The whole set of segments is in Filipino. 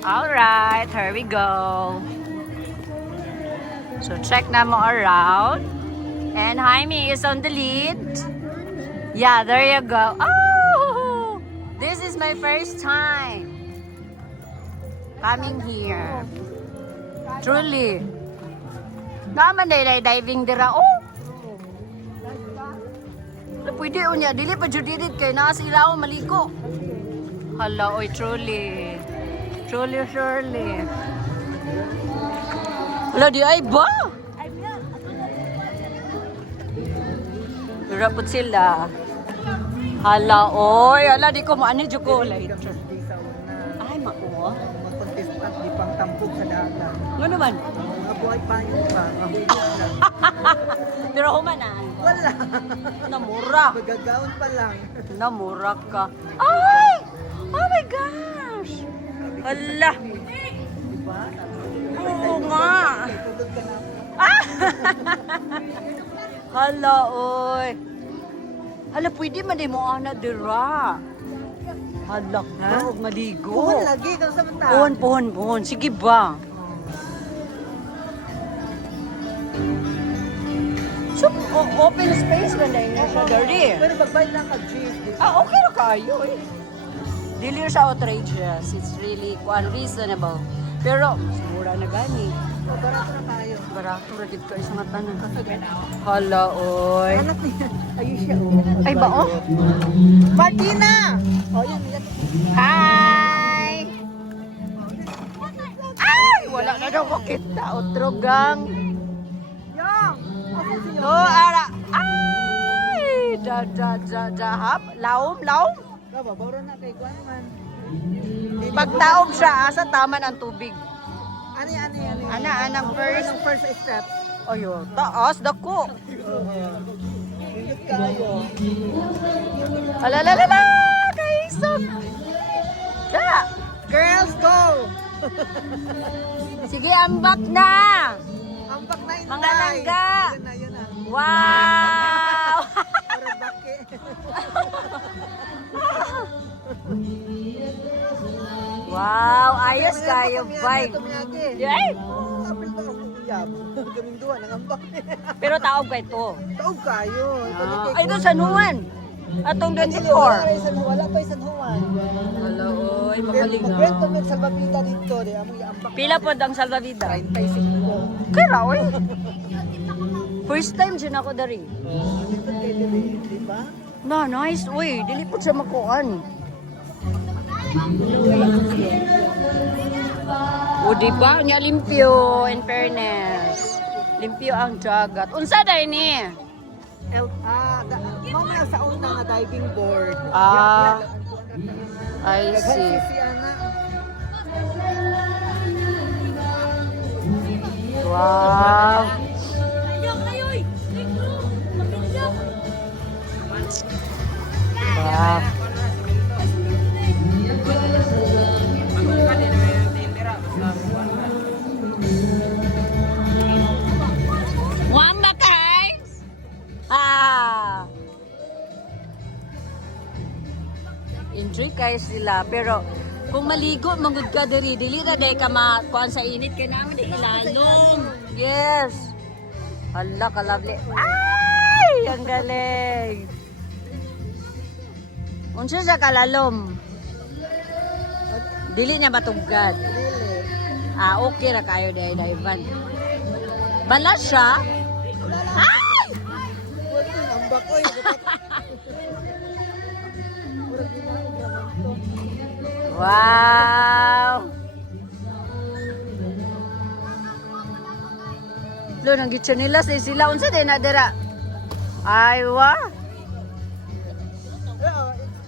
Alright, here we go. So check na mo around. And Jaime is on the lead. Yeah, there you go. Oh! This is my first time coming here. Truly. Naman diving dira. Oh! Pwede unya, dili pa judidit kay nasa ilaw maligo. Hala, oy, truly. Truly, surely. Hala, di ay ba? Rapot sila. Hala, oy. Hala, di ko maani dyan ko later. Ay, makuha. Mag-contest at di pang tampog sa dagat. Ano naman? Mga buhay pa yun pa. Pero humanan. Wala. Namura. Magagaon pa lang. Namura ka. Ay! Oh my gosh! Hala! Diba? Oo nga! Tutod ka na. Ah! Hala, oy! Hala, pwede man din mo ana dira. Hala, ha? Maligo. Puhon lagi. Kung sa mata. Puhon. Sige ba? So, open space man dahil nga siya dari. Pero magbayad lang ka-jeep. Okay na kayo eh. Dili siya outrageous. It's really unreasonable. Pero, mura na gani. Barato na tayo. Barato ra gid ka sa mata na. Hala, oy. Anak niya. Ayun siya. Oh. Ay ba, oh? Martina! Oh, yan. Hi! Ay! Wala na daw makita. Utrogang. Yang! Oh, ara. Ay! Hap. Laom. Baba, bawra na kay Kuan man. Pagtaob siya, asa taman ang tubig. Ani. Anang first. Anong first step? Ayo, taas, dako. Ingat kayo. Alalala! Kaisog! Da! Girls, go! Sige, ambak na! Ambak na inday. Mga langga. Yun na. Wow! Para baki. Wow! Ayos kayo, bye! Yay! Apil ba akong uyab? Kaming duwa, nangambak. Pero taob ka ito. Taog kayo. Ay, ito San Juan. Atong 24. Wala pa San Juan. Hello, oy, magaling Mag-rent na. kami sa Salvavita dito. Among iambak. Pila po ang salvavida? 35. Kira, oy. First time dyan ako dari. Dito kayo dili, di ba? No, nice. Uy, dili po sa makuan. O, diba? Nga limpyo, in fairness. Limpyo ang dagat. Unsa day ni? Mamaya sa una nga diving board. Ah, I see. Si Ana. Wow. Wow. Wanda guys. Enjoy kayo sila pero kung maligo mangud ka dili na day ka makuan sa init kay naman di ilalong. Yes. Hala ka lovely. Ay, ang galing. Unsa sa kalalom? Dili niya matugad. Okay ra kayo day Ivan. Bala siya. Ay! Ambak oy. Wow! Lo nang gitsa nila sa sila unsa day na dira? Ay wa.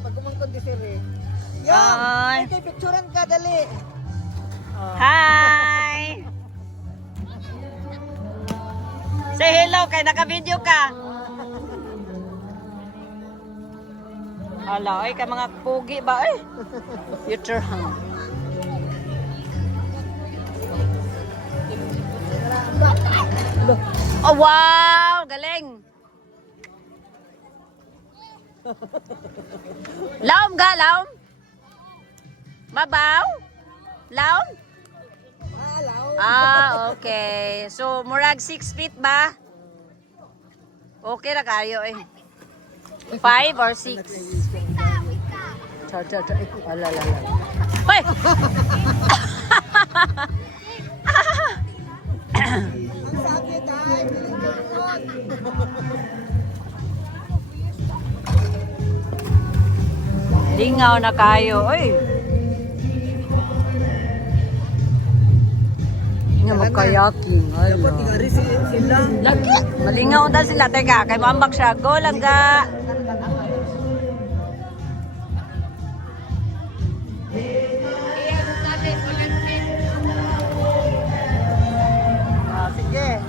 Pag kumangkon di sire. Ay. Kay picturean ka dali. Hi. Say hello kay naka-video ka. Hala, ay ka mga pugi ba eh? Future hang. Oh wow, galing. Laom ga, laom. Mabaw. Laom? Alaw. Ah, okay. So, murag 6 feet ba? Okay na kayo eh. 5 or 6? Cha. Alalala. Hoy! Ang sakit ay. Lingaw na kayo. Oy! Nga magkayaking. Dapat tigari sila. Lagi! Malingaw na sila. Teka, kay mambak siya. Go lang ga! Ah, sige.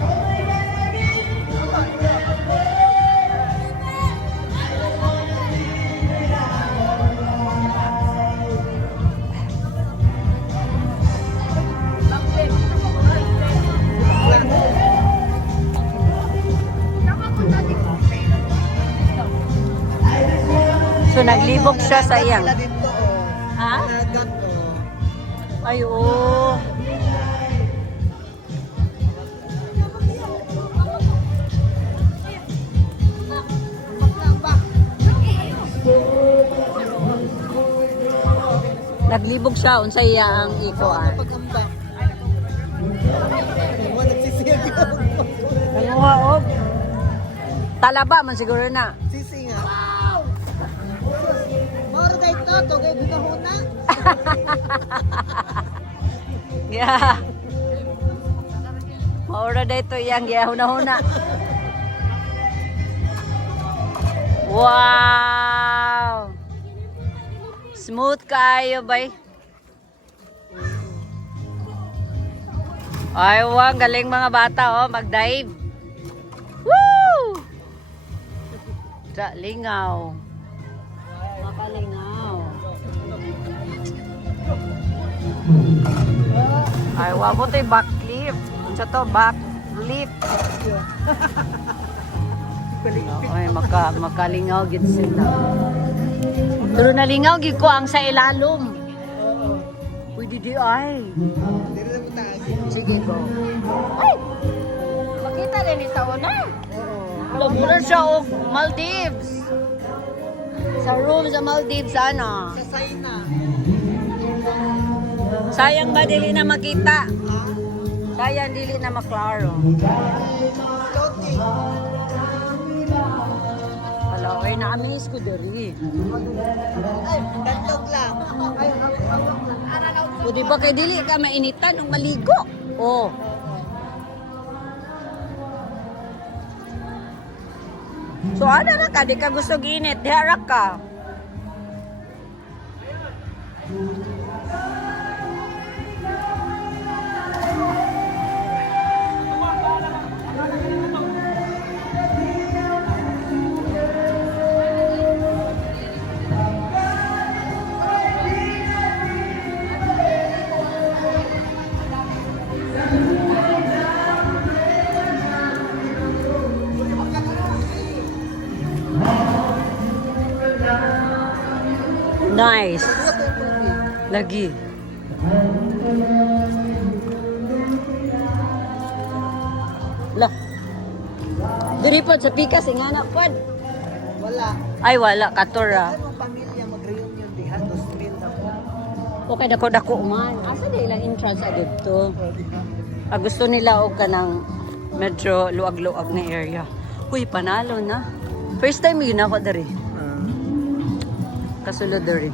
So, naglibog siya sa iyang. Sila dito, oh. Ha? Nagat, oh. Ay, oo. Naglibog siya. Unsay iya ang ikuan. Pagkambak. Mo nagsisiyag ko. Ay, oo. Talaba man siguro na. Sisi nga. Wow! Moro kay to kay gigahuna. Yeah. Maura dito yang gihuna-huna. Wow! Smooth kayo, bay. Ay, wow, galing mga bata, oh, mag-dive. Woo! Lingaw. Makalingaw. Ay, wow mo tayo backflip. Sa to, backflip. Ay, makalingaw gid sila. Pero nalingaw gid ko ang sa ilalom. Pwede di ay. Dili na butag. Sige ko. Ay! Makita rin ito na. Oo. Labunan siya og Maldives. Sa room sa Maldives, ano? Sa Sayna. Sayang ba dili na makita? Ha? Sayang dili na maklaro. Floating. Wala, ay na-amaze ko diri. Ay, dandog lang. Ay, O di ba kay dili ka mainitan ng maligo? Oh. So ano na ka, di ka gusto ginit, diharak ka. Nice. Lagi. Lah. Diri po sa pikas ingana pod. wala. Ay wala katura. Anong pamilya mag-reunion diha? 2,000 na po. Okay dako man. Asa di ilang entrance adto? Gusto nila og kanang medyo luag-luag na area. Uy, panalo na. First time yun ako dari. Kasulod dari.